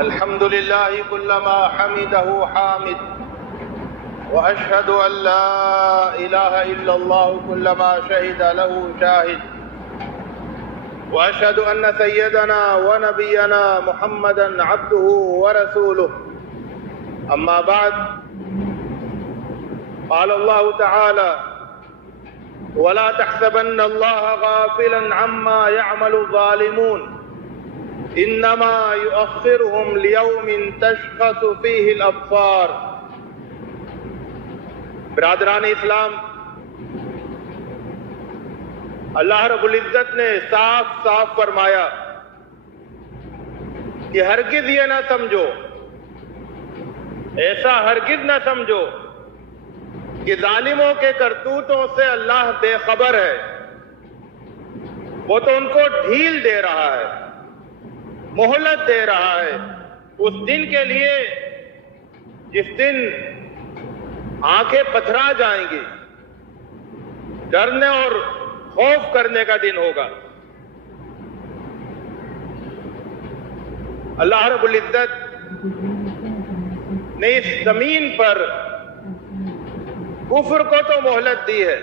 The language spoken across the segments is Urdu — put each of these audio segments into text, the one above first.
الحمد لله كلما حمده حامد وأشهد أن لا إله إلا الله كلما شهد له شاهد وأشهد أن سيدنا ونبينا محمدا عبده ورسوله أما بعد قال الله تعالى ولا تحسبن الله غافلا عما يعمل الظالمون انما يؤخرهم ليوم تشخص فيه الابصار۔ برادران اسلام، اللہ رب العزت نے صاف صاف فرمایا کہ ہرگز یہ نہ سمجھو، ایسا ہرگز نہ سمجھو کہ ظالموں کے کرتوتوں سے اللہ بے خبر ہے، وہ تو ان کو ڈھیل دے رہا ہے، مہلت دے رہا ہے اس دن کے لیے جس دن آنکھیں پتھرا جائیں گی، ڈرنے اور خوف کرنے کا دن ہوگا۔ اللہ رب العزت نے اس زمین پر کفر کو تو مہلت دی ہے،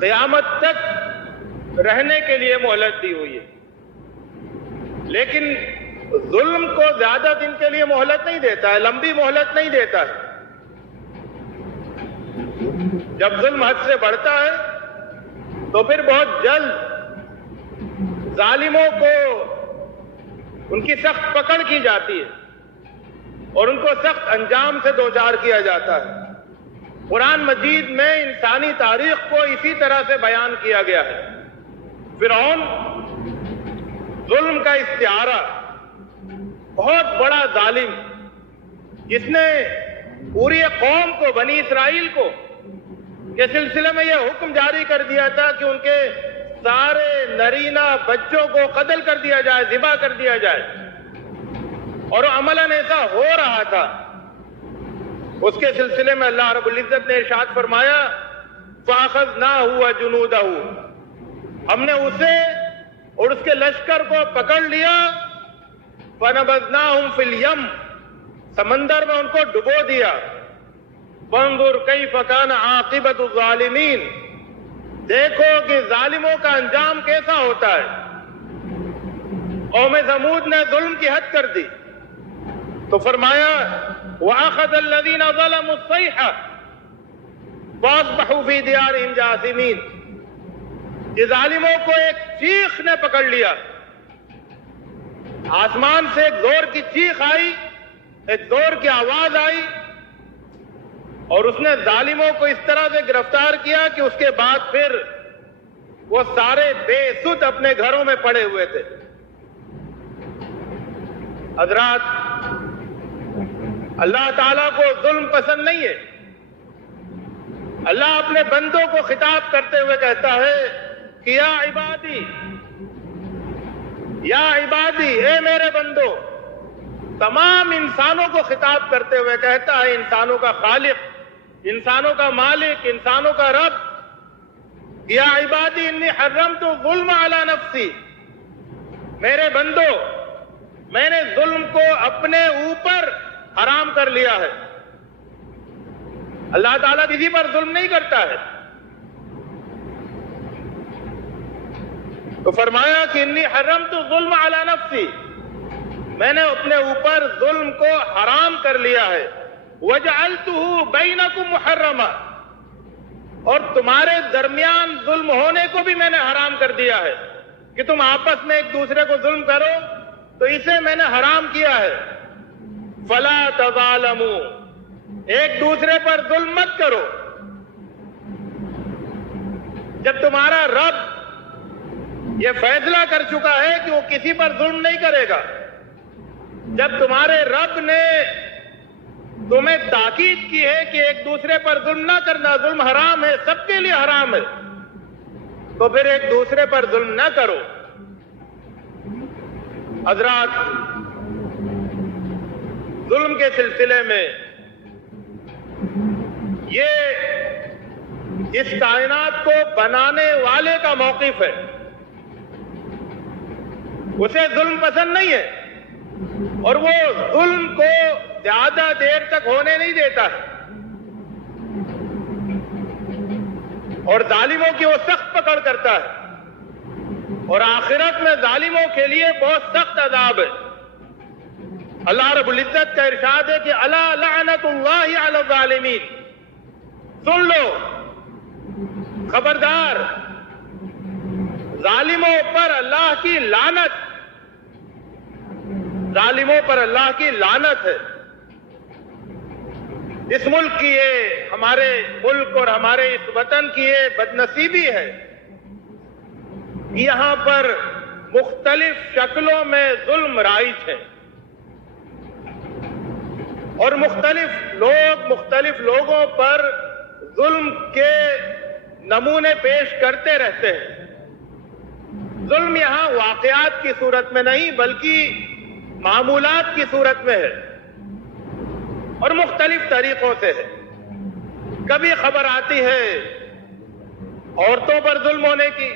قیامت تک رہنے کے لیے مہلت دی ہوئی ہے، لیکن ظلم کو زیادہ دن کے لیے مہلت نہیں دیتا ہے، لمبی مہلت نہیں دیتا ہے۔ جب ظلم حد سے بڑھتا ہے تو پھر بہت جلد ظالموں کو ان کی سخت پکڑ کی جاتی ہے اور ان کو سخت انجام سے دوچار کیا جاتا ہے۔ قرآن مجید میں انسانی تاریخ کو اسی طرح سے بیان کیا گیا ہے۔ فرعون ظلم کا استعارہ، بہت بڑا ظالم، جس نے پوری قوم کو، بنی اسرائیل کو کے سلسلے میں یہ حکم جاری کر دیا تھا کہ ان کے سارے نرینہ بچوں کو قتل کر دیا جائے، ذبح کر دیا جائے، اور عملاً ایسا ہو رہا تھا۔ اس کے سلسلے میں اللہ رب العزت نے ارشاد فرمایا فَأَخَذْنَاهُ وَجُنُودَهُ، ہم نے اسے اور اس کے لشکر کو پکڑ لیا، فَنَبَذْنَاهُمْ فِي الْيَمِّ، سمندر میں ان کو ڈبو دیا، فَانظُرْ كَيْفَ كَانَ عَاقِبَةُ الظَّالِمِينَ، دیکھو کہ ظالموں کا انجام کیسا ہوتا ہے۔ قوم ثمود نے ظلم کی حد کر دی تو فرمایا وَأَخَذَ الَّذِينَ ظَلَمُوا الصَّيْحَةُ فَأَصْبَحُوا فِي دِيَارِهِمْ جَاثِمِينَ، یہ ظالموں کو ایک چیخ نے پکڑ لیا، آسمان سے ایک زور کی چیخ آئی، ایک زور کی آواز آئی، اور اس نے ظالموں کو اس طرح سے گرفتار کیا کہ اس کے بعد پھر وہ سارے بے سود اپنے گھروں میں پڑے ہوئے تھے۔ حضرات، اللہ تعالیٰ کو ظلم پسند نہیں ہے۔ اللہ اپنے بندوں کو خطاب کرتے ہوئے کہتا ہے کہ یا عبادی، اے میرے بندو، تمام انسانوں کو خطاب کرتے ہوئے کہتا ہے، انسانوں کا خالق، انسانوں کا مالک، انسانوں کا رب، یا عبادی انی حرمت الظلم علی نفسی، میرے بندو، میں نے ظلم کو اپنے اوپر حرام کر لیا ہے۔ اللہ تعالیٰ کسی پر ظلم نہیں کرتا ہے، تو فرمایا کہ انی حرمت الظلم علی نفسی، میں نے اپنے اوپر ظلم کو حرام کر لیا ہے، وجعلتہ بینکم محرما، اور تمہارے درمیان ظلم ہونے کو بھی میں نے حرام کر دیا ہے کہ تم آپس میں ایک دوسرے کو ظلم کرو، تو اسے میں نے حرام کیا ہے۔ فلا تظالموا، ایک دوسرے پر ظلم مت کرو۔ جب تمہارا رب یہ فیصلہ کر چکا ہے کہ وہ کسی پر ظلم نہیں کرے گا، جب تمہارے رب نے تمہیں تاکید کی ہے کہ ایک دوسرے پر ظلم نہ کرنا، ظلم حرام ہے، سب کے لیے حرام ہے، تو پھر ایک دوسرے پر ظلم نہ کرو۔ حضرات، ظلم کے سلسلے میں یہ اس کائنات کو بنانے والے کا موقف ہے، اسے ظلم پسند نہیں ہے، اور وہ ظلم کو زیادہ دیر تک ہونے نہیں دیتا ہے، اور ظالموں کی وہ سخت پکڑ کرتا ہے، اور آخرت میں ظالموں کے لیے بہت سخت عذاب ہے۔ اللہ رب العزت کا ارشاد ہے کہ الا لعنت اللہ علی الظالمین، سن لو، خبردار، ظالموں پر اللہ کی لعنت، ظالموں پر اللہ کی لعنت ہے۔ اس ملک کی یہ، ہمارے ملک اور ہمارے اس وطن کی یہ بدنصیبی ہے، یہاں پر مختلف شکلوں میں ظلم رائج ہے، اور مختلف لوگ مختلف لوگوں پر ظلم کے نمونے پیش کرتے رہتے ہیں۔ ظلم یہاں واقعات کی صورت میں نہیں بلکہ معمولات کی صورت میں ہے، اور مختلف طریقوں سے ہے۔ کبھی خبر آتی ہے عورتوں پر ظلم ہونے کی،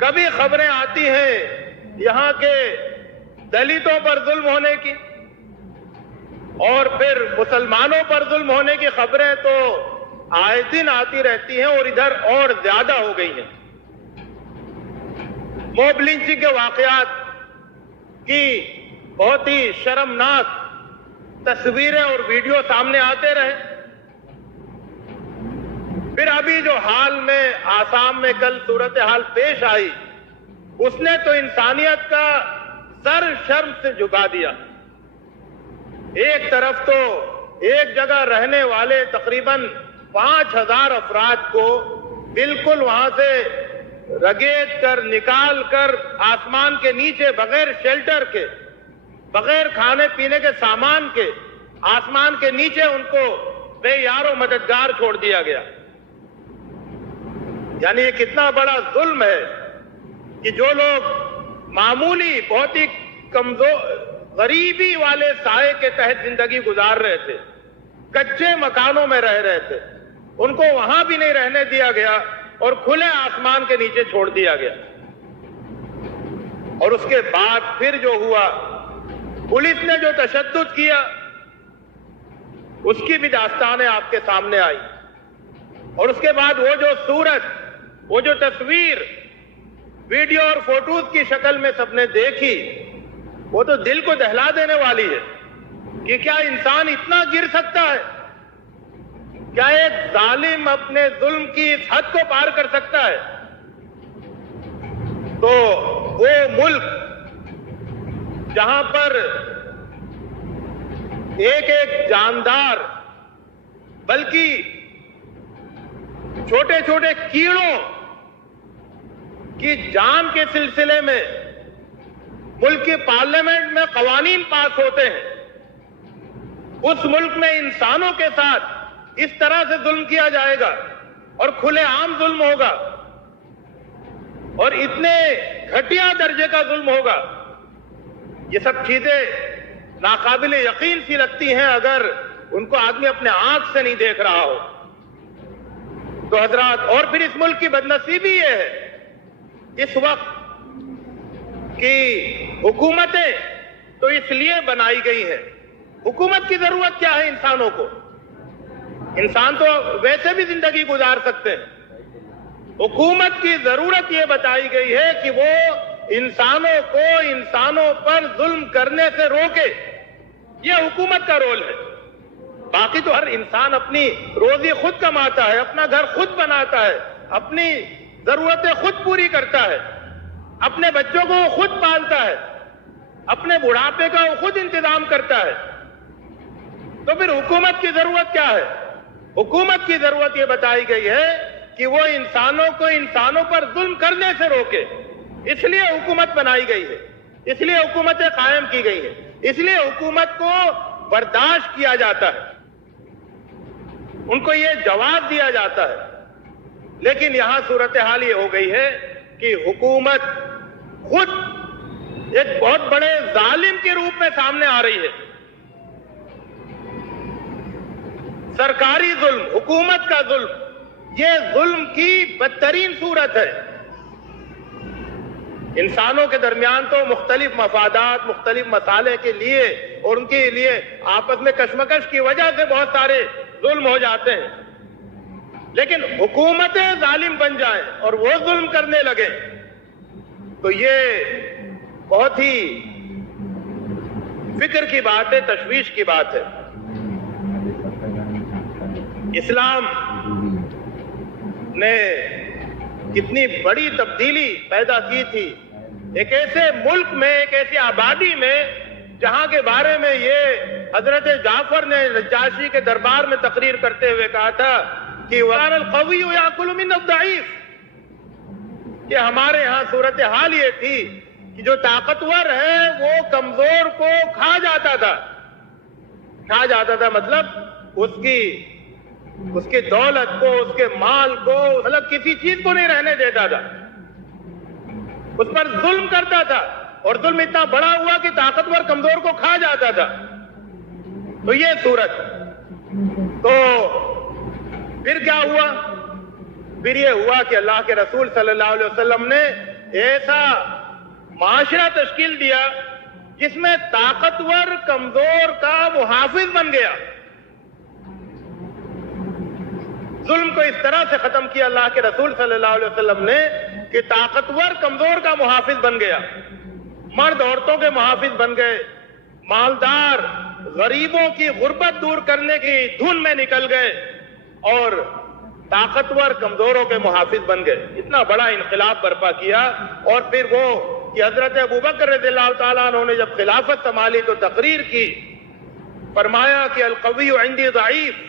کبھی خبریں آتی ہیں یہاں کے دلتوں پر ظلم ہونے کی، اور پھر مسلمانوں پر ظلم ہونے کی خبریں تو آئے دن آتی رہتی ہیں، اور ادھر اور زیادہ ہو گئی ہیں۔ موب لنچنگ کے واقعات کی بہت ہی شرمناک تصویریں اور ویڈیو سامنے آتے رہے۔ پھر ابھی جو حال میں آسام میں کل صورتحال پیش آئی، اس نے تو انسانیت کا سر شرم سے جھکا دیا۔ ایک طرف تو ایک جگہ رہنے والے تقریباً 5000 افراد کو بالکل وہاں سے رگیٹ کر نکال کر آسمان کے نیچے بغیر شیلٹر کے، بغیر کھانے پینے کے سامان کے، آسمان کے نیچے ان کو بے یار و مددگار چھوڑ دیا گیا۔ یعنی یہ کتنا بڑا ظلم ہے کہ جو لوگ معمولی، بہت ہی کمزور، غریبی والے سائے کے تحت زندگی گزار رہے تھے، کچے مکانوں میں رہ رہے تھے، ان کو وہاں بھی نہیں رہنے دیا گیا اور کھلے آسمان کے نیچے چھوڑ دیا گیا۔ اور اس کے بعد پھر جو ہوا، پولیس نے جو تشدد کیا، اس کی بھی داستانیں آپ کے سامنے آئی، اور اس کے بعد وہ جو صورت، وہ جو تصویر ویڈیو اور فوٹوز کی شکل میں سب نے دیکھی، وہ تو دل کو دہلا دینے والی ہے کہ کیا انسان اتنا گر سکتا ہے؟ کیا ایک ظالم اپنے ظلم کی اس حد کو پار کر سکتا ہے؟ تو وہ ملک جہاں پر ایک ایک جاندار، بلکہ چھوٹے چھوٹے کیڑوں کی جان کے سلسلے میں ملک کی پارلیمنٹ میں قوانین پاس ہوتے ہیں، اس ملک میں انسانوں کے ساتھ اس طرح سے ظلم کیا جائے گا اور کھلے عام ظلم ہوگا اور اتنے گھٹیا درجے کا ظلم ہوگا، یہ سب چیزیں ناقابل یقین سی لگتی ہیں اگر ان کو آدمی اپنے آنکھ سے نہیں دیکھ رہا ہو۔ تو حضرات، اور پھر اس ملک کی بدنصیبی یہ ہے، اس وقت کی حکومتیں تو اس لیے بنائی گئی ہیں، حکومت کی ضرورت کیا ہے انسانوں کو؟ انسان تو ویسے بھی زندگی گزار سکتے ہیں۔ حکومت کی ضرورت یہ بتائی گئی ہے کہ وہ انسانوں کو انسانوں پر ظلم کرنے سے روکے، یہ حکومت کا رول ہے۔ باقی تو ہر انسان اپنی روزی خود کماتا ہے، اپنا گھر خود بناتا ہے، اپنی ضرورتیں خود پوری کرتا ہے، اپنے بچوں کو وہ خود پالتا ہے، اپنے بڑھاپے کا وہ خود انتظام کرتا ہے۔ تو پھر حکومت کی ضرورت کیا ہے؟ حکومت کی ضرورت یہ بتائی گئی ہے کہ وہ انسانوں کو انسانوں پر ظلم کرنے سے روکے، اس لیے حکومت بنائی گئی ہے، اس لیے حکومتیں قائم کی گئی ہیں، اس لیے حکومت کو برداشت کیا جاتا ہے، ان کو یہ جواب دیا جاتا ہے۔ لیکن یہاں صورتحال یہ ہو گئی ہے کہ حکومت خود ایک بہت بڑے ظالم کے روپ میں سامنے آ رہی ہے۔ سرکاری ظلم، حکومت کا ظلم، یہ ظلم کی بدترین صورت ہے۔ انسانوں کے درمیان تو مختلف مفادات، مختلف مسالے کے لیے اور ان کے لیے آپس میں کشمکش کی وجہ سے بہت سارے ظلم ہو جاتے ہیں، لیکن حکومتیں ظالم بن جائیں اور وہ ظلم کرنے لگیں تو یہ بہت ہی فکر کی بات ہے، تشویش کی بات ہے۔ اسلام نے کتنی بڑی تبدیلی پیدا کی تھی ایک ایسے ملک میں، ایک ایسی آبادی میں جہاں کے بارے میں یہ حضرت جعفر نے نجاشی کے دربار میں تقریر کرتے ہوئے کہا تھا کہ وَكَانَ الْقَوِيُّ يَأْكُلُ مِنَ الضَّعِيفِ، کہ ہمارے ہاں صورتحال یہ تھی کہ جو طاقتور ہے وہ کمزور کو کھا جاتا تھا، مطلب اس کی دولت کو، اس کے مال کو، مطلب کسی چیز کو نہیں رہنے دیتا تھا، اس پر ظلم کرتا تھا، اور ظلم اتنا بڑا ہوا کہ طاقتور کمزور کو کھا جاتا تھا۔ تو یہ صورت، تو پھر کیا ہوا؟ پھر یہ ہوا کہ اللہ کے رسول صلی اللہ علیہ وسلم نے ایسا معاشرہ تشکیل دیا جس میں طاقتور کمزور کا محافظ بن گیا۔ ظلم کو اس طرح سے ختم کیا اللہ کے رسول صلی اللہ علیہ وسلم نے کہ طاقتور کمزور کا محافظ بن گیا، مرد عورتوں کے محافظ بن گئے، مالدار غریبوں کی غربت دور کرنے کی دھن میں نکل گئے اور طاقتور کمزوروں کے محافظ بن گئے۔ اتنا بڑا انقلاب برپا کیا۔ اور پھر وہ کہ حضرت ابوبکر رضی اللہ تعالیٰ عنہ نے جب خلافت سنبھالی تو تقریر کی، فرمایا کہ القوی عندی ضعیف،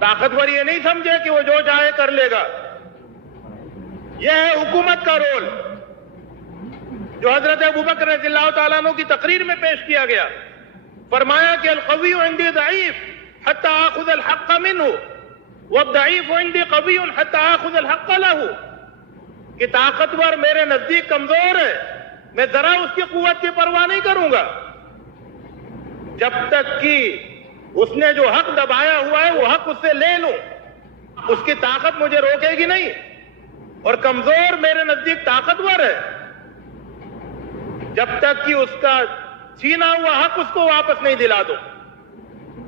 طاقتور یہ نہیں سمجھے کہ وہ جو چاہے کر لے گا۔ یہ ہے حکومت کا رول جو حضرت ابوبکر رضی اللہ تعالیٰ عنہ کی تقریر میں پیش کیا گیا۔ فرمایا کہ القوی عندی ضعیف حتی آخذ الحق منہ والضعیف عندی قوی حتی آخذ الحق لہ، کہ طاقتور میرے نزدیک کمزور ہے، میں ذرا اس کی قوت کی پرواہ نہیں کروں گا جب تک کہ اس نے جو حق دبایا ہوا ہے وہ حق اس سے لے لوں، اس کی طاقت مجھے روکے گی نہیں، اور کمزور میرے نزدیک طاقتور ہے، جب تک کہ اس کا چھینا ہوا حق اس کو واپس نہیں دلا دو۔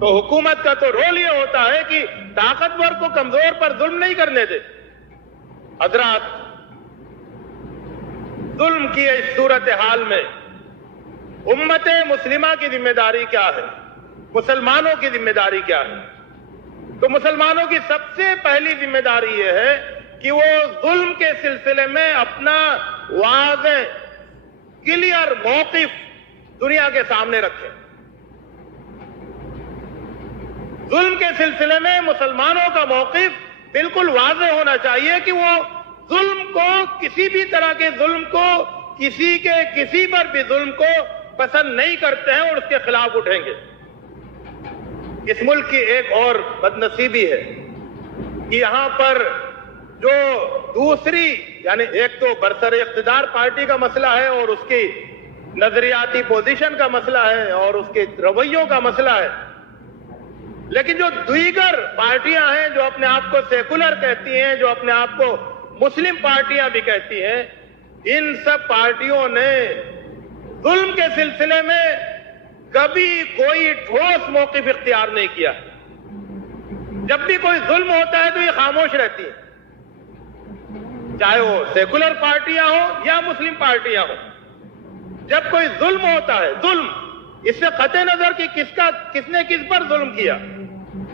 تو حکومت کا تو رول یہ ہوتا ہے کہ طاقتور کو کمزور پر ظلم نہیں کرنے دے۔ حضرات، ظلم کی اس صورتحال میں امت مسلمہ کی ذمہ داری کیا ہے؟ مسلمانوں کی ذمہ داری کیا ہے؟ تو مسلمانوں کی سب سے پہلی ذمہ داری یہ ہے کہ وہ ظلم کے سلسلے میں اپنا واضح کلیئر موقف دنیا کے سامنے رکھیں۔ ظلم کے سلسلے میں مسلمانوں کا موقف بالکل واضح ہونا چاہیے کہ وہ ظلم کو، کسی بھی طرح کے ظلم کو، کسی پر بھی ظلم کو پسند نہیں کرتے ہیں اور اس کے خلاف اٹھیں گے۔ اس ملک کی ایک اور بدنصیبی ہے کہ یہاں پر جو دوسری، یعنی ایک تو برسر اقتدار پارٹی کا مسئلہ ہے اور اس کی نظریاتی پوزیشن کا مسئلہ ہے اور اس کے رویوں کا مسئلہ ہے، لیکن جو دیگر پارٹیاں ہیں جو اپنے آپ کو سیکولر کہتی ہیں، جو اپنے آپ کو مسلم پارٹیاں بھی کہتی ہیں، ان سب پارٹیوں نے ظلم کے سلسلے میں کبھی کوئی ٹھوس موقف اختیار نہیں کیا۔ جب بھی کوئی ظلم ہوتا ہے تو یہ خاموش رہتی ہے، چاہے وہ سیکولر پارٹیاں ہوں یا مسلم پارٹیاں ہوں۔ جب کوئی ظلم ہوتا ہے، ظلم اس سے قطع نظر کہ کس نے کس پر ظلم کیا،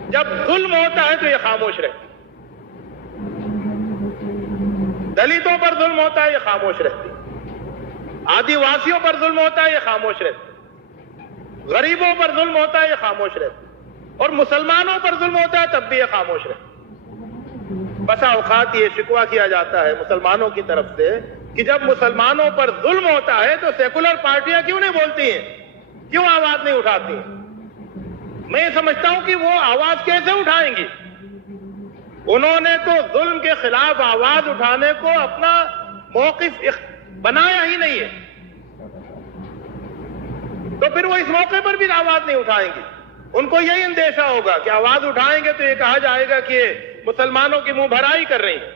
جب ظلم ہوتا ہے تو یہ خاموش رہتی ہے۔ دلتوں پر ظلم ہوتا ہے یہ خاموش رہتی ہے، آدی واسیوں پر ظلم ہوتا ہے یہ خاموش رہتی ہے، غریبوں پر ظلم ہوتا ہے یہ خاموش رہتی ہے، اور مسلمانوں پر ظلم ہوتا ہے تب بھی یہ خاموش رہتی ہے۔ بسا اوقات یہ شکوہ کیا جاتا ہے مسلمانوں کی طرف سے کہ جب مسلمانوں پر ظلم ہوتا ہے تو سیکولر پارٹیاں کیوں نہیں بولتی ہیں، کیوں آواز نہیں اٹھاتی ہیں؟ میں یہ سمجھتا ہوں کہ وہ آواز کیسے اٹھائیں گی؟ انہوں نے تو ظلم کے خلاف آواز اٹھانے کو اپنا موقف بنایا ہی نہیں ہے، تو پھر وہ اس موقع پر بھی آواز نہیں اٹھائیں گی۔ ان کو یہی اندیشہ ہوگا کہ آواز اٹھائیں گے تو یہ کہا جائے گا کہ مسلمانوں کی منہ بھرائی کر رہی ہیں،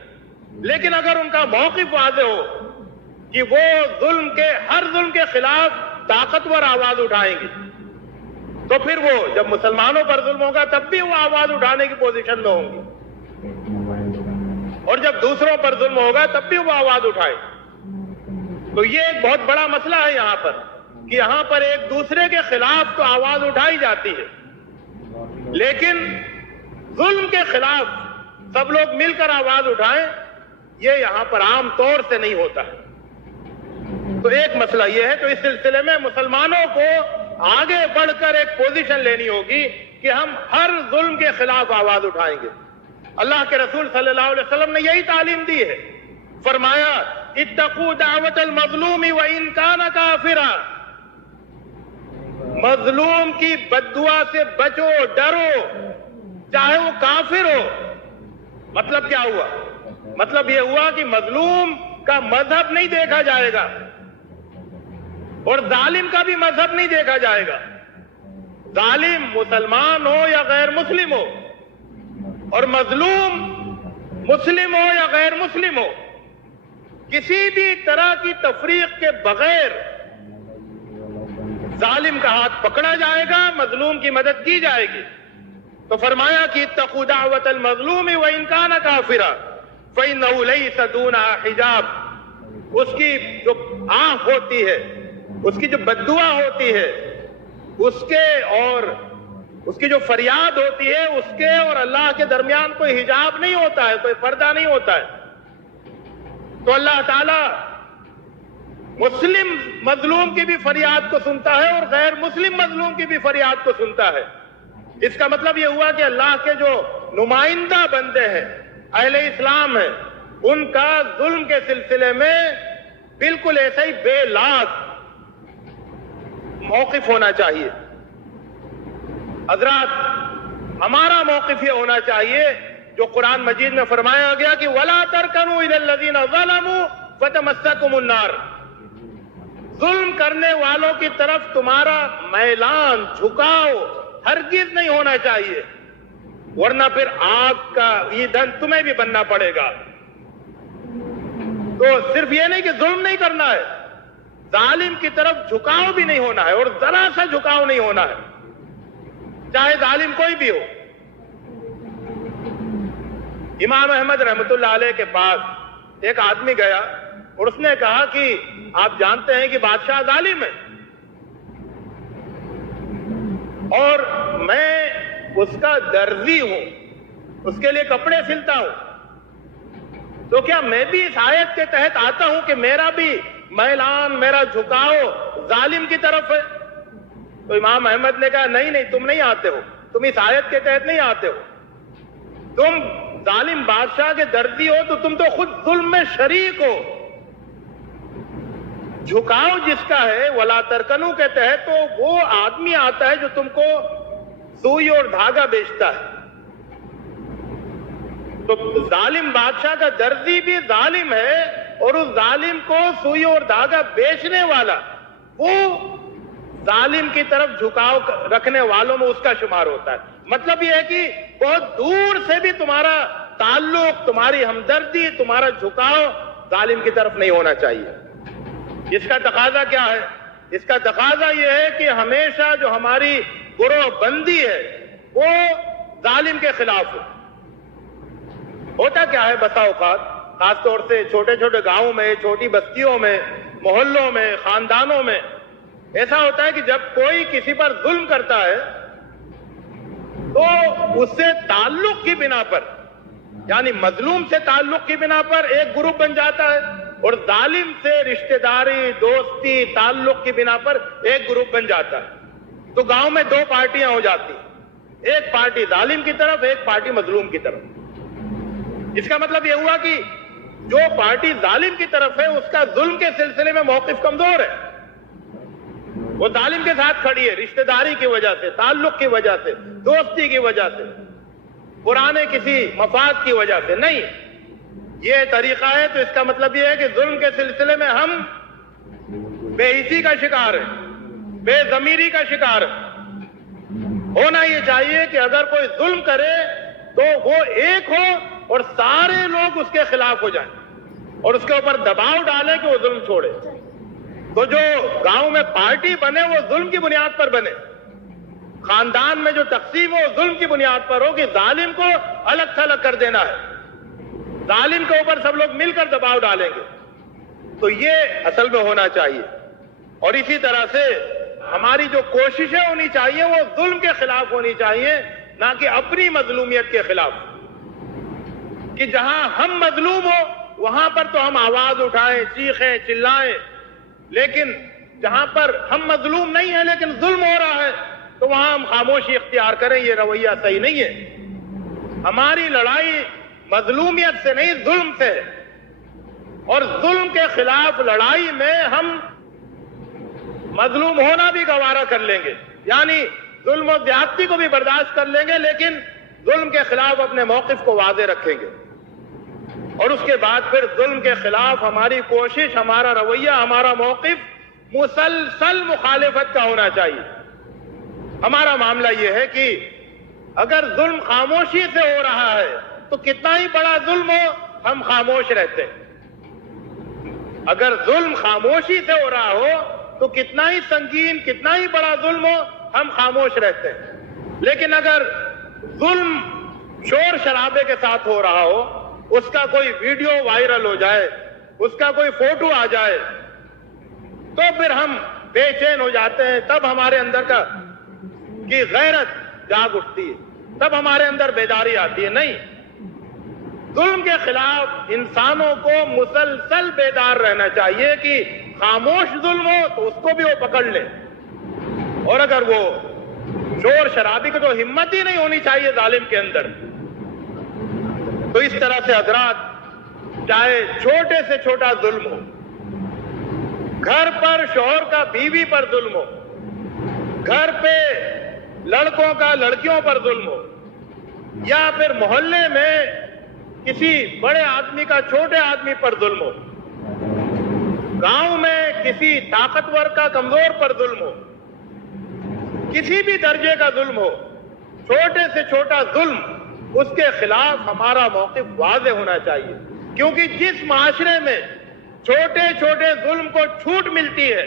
لیکن اگر ان کا موقف واضح ہو کہ وہ ہر ظلم کے خلاف طاقتور آواز اٹھائیں گے، تو پھر وہ جب مسلمانوں پر ظلم ہوگا تب بھی وہ آواز اٹھانے کی پوزیشن میں ہوں گے، اور جب دوسروں پر ظلم ہوگا تب بھی وہ آواز اٹھائے۔ تو یہ ایک بہت بڑا مسئلہ ہے یہاں پر، کہ یہاں پر ایک دوسرے کے خلاف تو آواز اٹھائی جاتی ہے، لیکن ظلم کے خلاف سب لوگ مل کر آواز اٹھائیں، یہ یہاں پر عام طور سے نہیں ہوتا ہے۔ تو ایک مسئلہ یہ ہے، تو اس سلسلے میں مسلمانوں کو آگے بڑھ کر ایک پوزیشن لینی ہوگی کہ ہم ہر ظلم کے خلاف آواز اٹھائیں گے۔ اللہ کے رسول صلی اللہ علیہ وسلم نے یہی تعلیم دی ہے، فرمایا اتقوا دعوت المظلوم وان کان کافرا، مظلوم کی بددعا سے بچو، ڈرو، چاہے وہ کافر ہو۔ مطلب کیا ہوا؟ مطلب یہ ہوا کہ مظلوم کا مذہب نہیں دیکھا جائے گا، اور ظالم کا بھی مذہب نہیں دیکھا جائے گا، ظالم مسلمان ہو یا غیر مسلم ہو، اور مظلوم مسلم ہو یا غیر مسلم ہو، کسی بھی طرح کی تفریق کے بغیر ظالم کا ہاتھ پکڑا جائے گا، مظلوم کی مدد کی جائے گی۔ تو فرمایا کہ اتقوا دعوت المظلوم وان کان کافرا فانه ليس دونها حجاب، اس کی جو آہ ہوتی ہے، اس کی جو بددعا ہوتی ہے، اس کے اور اس کی جو فریاد ہوتی ہے، اس کے اور اللہ کے درمیان کوئی حجاب نہیں ہوتا ہے، کوئی پردہ نہیں ہوتا ہے۔ تو اللہ تعالی مسلم مظلوم کی بھی فریاد کو سنتا ہے اور غیر مسلم مظلوم کی بھی فریاد کو سنتا ہے۔ اس کا مطلب یہ ہوا کہ اللہ کے جو نمائندہ بندے ہیں، اہل اسلام ہیں، ان کا ظلم کے سلسلے میں بالکل ایسا ہی بے لاگ موقف ہونا چاہیے۔ حضرات، ہمارا موقف یہ ہونا چاہیے جو قرآن مجید میں فرمایا گیا کہ وَلَا تَرْكَنُوا إِلَى الَّذِينَ ظَلَمُوا فَتَمَسَّكُمُ النَّارُ، ظلم کرنے والوں کی طرف تمہارا میلان، جھکاؤ ہرگز نہیں ہونا چاہیے، ورنہ پھر آگ کا ایندھن تمہیں بھی بننا پڑے گا۔ تو صرف یہ نہیں کہ ظلم نہیں کرنا ہے، ظالم کی طرف جھکاؤ بھی نہیں ہونا ہے، اور ذرا سا جھکاؤ نہیں ہونا ہے، چاہے ظالم کوئی بھی ہو۔ امام احمد رحمۃ اللہ علیہ کے پاس ایک آدمی گیا اور اس نے کہا کہ آپ جانتے ہیں کہ بادشاہ ظالم ہے، اور میں اس کا درزی ہوں، اس کے لیے کپڑے سلتا ہوں، تو کیا میں بھی اس آیت کے تحت آتا ہوں کہ میرا بھی میلان، میرا جھکاؤ ظالم کی طرف ہے؟ تو امام احمد نے کہا نہیں، تم نہیں آتے ہو، تم اس آیت کے تحت نہیں آتے ہو، تم ظالم بادشاہ کے درزی ہو تو تم تو خود ظلم میں شریک ہو۔ جھکاؤ جس کا ہے ولا ترکنو کے تحت تو وہ آدمی آتا ہے جو تم کو سوئی اور دھاگا بیچتا ہے۔ تو ظالم بادشاہ کا درزی بھی ظالم ہے، اور اس ظالم کو سوئی اور دھاگا بیچنے والا وہ ظالم کی طرف جھکاؤ رکھنے والوں میں اس کا شمار ہوتا ہے۔ مطلب یہ ہے کہ بہت دور سے بھی تمہارا تعلق، تمہاری ہمدردی، تمہارا جھکاؤ ظالم کی طرف نہیں ہونا چاہیے۔ اس کا تقاضا کیا ہے؟ اس کا تقاضا یہ ہے کہ ہمیشہ جو ہماری گروہ بندی ہے وہ ظالم کے خلاف ہو۔ ہوتا کیا ہے بسا اوقات، خاص طور سے چھوٹے چھوٹے گاؤں میں، چھوٹی بستیوں میں، محلوں میں، خاندانوں میں ایسا ہوتا ہے کہ جب کوئی کسی پر ظلم کرتا ہے تو اس سے تعلق کی بنا پر، یعنی مظلوم سے تعلق کی بنا پر ایک گروپ بن جاتا ہے، اور ظالم سے رشتہ داری، دوستی، تعلق کی بنا پر ایک گروپ بن جاتا ہے۔ تو گاؤں میں دو پارٹیاں ہو جاتی ہیں، ایک پارٹی ظالم کی طرف، ایک پارٹی مظلوم کی طرف۔ اس کا مطلب یہ ہوا کہ جو پارٹی ظالم کی طرف ہے اس کا ظلم کے سلسلے میں موقف کمزور ہے، وہ ظالم کے ساتھ کھڑی ہے رشتہ داری کی وجہ سے، تعلق کی وجہ سے، دوستی کی وجہ سے، پرانے کسی مفاد کی وجہ سے نہیں۔ یہ طریقہ ہے، تو اس کا مطلب یہ ہے کہ ظلم کے سلسلے میں ہم بے حسی کا شکار ہیں، بے ضمیری کا شکار ہیں۔ ہونا یہ چاہیے کہ اگر کوئی ظلم کرے تو وہ ایک ہو اور سارے لوگ اس کے خلاف ہو جائیں۔ اور اس کے اوپر دباؤ ڈالیں کہ وہ ظلم چھوڑے. تو جو گاؤں میں پارٹی بنے وہ ظلم کی بنیاد پر بنے, خاندان میں جو تقسیم ہو ظلم کی بنیاد پر ہو کہ ظالم کو الگ تھلگ کر دینا ہے, ظالم کے اوپر سب لوگ مل کر دباؤ ڈالیں گے. تو یہ اصل میں ہونا چاہیے. اور اسی طرح سے ہماری جو کوششیں ہونی چاہیے وہ ظلم کے خلاف ہونی چاہیے, نہ کہ اپنی مظلومیت کے خلاف. کہ جہاں ہم مظلوم ہو وہاں پر تو ہم آواز اٹھائیں, چیخیں, چلائیں, لیکن جہاں پر ہم مظلوم نہیں ہیں لیکن ظلم ہو رہا ہے تو وہاں ہم خاموشی اختیار کریں, یہ رویہ صحیح نہیں ہے. ہماری لڑائی مظلومیت سے نہیں ظلم سے ہے, اور ظلم کے خلاف لڑائی میں ہم مظلوم ہونا بھی گوارا کر لیں گے, یعنی ظلم و زیادتی کو بھی برداشت کر لیں گے, لیکن ظلم کے خلاف اپنے موقف کو واضح رکھیں گے. اور اس کے بعد پھر ظلم کے خلاف ہماری کوشش, ہمارا رویہ, ہمارا موقف مسلسل مخالفت کا ہونا چاہیے. ہمارا معاملہ یہ ہے کہ اگر ظلم خاموشی سے ہو رہا ہے تو کتنا ہی بڑا ظلم ہو ہم خاموش رہتے ہیں. اگر ظلم خاموشی سے ہو رہا ہو تو کتنا ہی سنگین, کتنا ہی بڑا ظلم ہو ہم خاموش رہتے ہیں. لیکن اگر ظلم شور شرابے کے ساتھ ہو رہا ہو, اس کا کوئی ویڈیو وائرل ہو جائے, اس کا کوئی فوٹو آ جائے, تو پھر ہم بے چین ہو جاتے ہیں. تب ہمارے اندر کی غیرت جاگ اٹھتی ہے, تب ہمارے اندر بیداری آتی ہے. نہیں, ظلم کے خلاف انسانوں کو مسلسل بیدار رہنا چاہیے کہ خاموش ظلم ہو تو اس کو بھی وہ پکڑ لے, اور اگر وہ شور شرابی کی تو ہمت ہی نہیں ہونی چاہیے ظالم کے اندر. تو اس طرح سے حضرات, چاہے چھوٹے سے چھوٹا ظلم ہو, گھر پر شوہر کا بیوی پر ظلم ہو, گھر پہ لڑکوں کا لڑکیوں پر ظلم ہو, یا پھر محلے میں کسی بڑے آدمی کا چھوٹے آدمی پر ظلم ہو, گاؤں میں کسی طاقتور کا کمزور پر ظلم ہو, کسی بھی درجے کا ظلم ہو, چھوٹے سے چھوٹا ظلم, اس کے خلاف ہمارا موقف واضح ہونا چاہیے. کیونکہ جس معاشرے میں چھوٹے چھوٹے ظلم کو چھوٹ ملتی ہے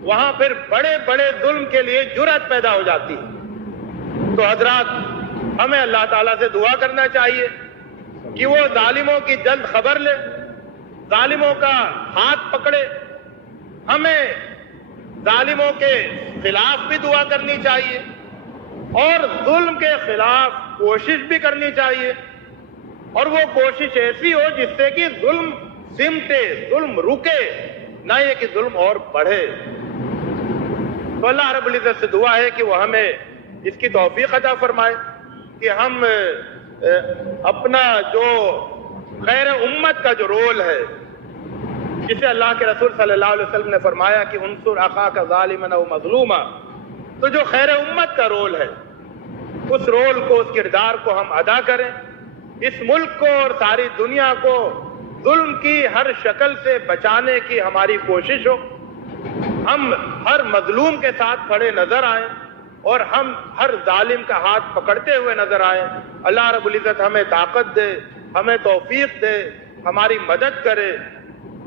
وہاں پھر بڑے بڑے ظلم کے لیے جرأت پیدا ہو جاتی ہے. تو حضرات, ہمیں اللہ تعالیٰ سے دعا کرنا چاہیے کہ وہ ظالموں کی جلد خبر لے, ظالموں کا ہاتھ پکڑے. ہمیں ظالموں کے خلاف بھی دعا کرنی چاہیے اور ظلم کے خلاف کوشش بھی کرنی چاہیے, اور وہ کوشش ایسی ہو جس سے کہ ظلم سمٹے, ظلم رکے, نہ یہ کہ ظلم اور بڑھے. تو اللہ رب العزت سے دعا ہے کہ وہ ہمیں اس کی توفیق عطا فرمائے کہ ہم اپنا جو خیر امت کا جو رول ہے, جسے اللہ کے رسول صلی اللہ علیہ وسلم نے فرمایا کہ انصر اخاک ظالما او مظلوما, تو جو خیر امت کا رول ہے اس رول کو, اس کردار کو ہم ادا کریں. اس ملک کو اور ساری دنیا کو ظلم کی ہر شکل سے بچانے کی ہماری کوشش ہو. ہم ہر مظلوم کے ساتھ کھڑے نظر آئیں اور ہم ہر ظالم کا ہاتھ پکڑتے ہوئے نظر آئیں. اللہ رب العزت ہمیں طاقت دے, ہمیں توفیق دے, ہماری مدد کرے.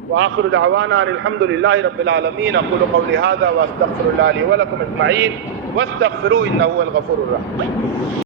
وآخر دعوانا الحمد للہ رب العالمین. اقول قولی ھذا واستغفر اللہ لی ولکم اجمعین واستغفروہ انہ هو الغفور الرحیم.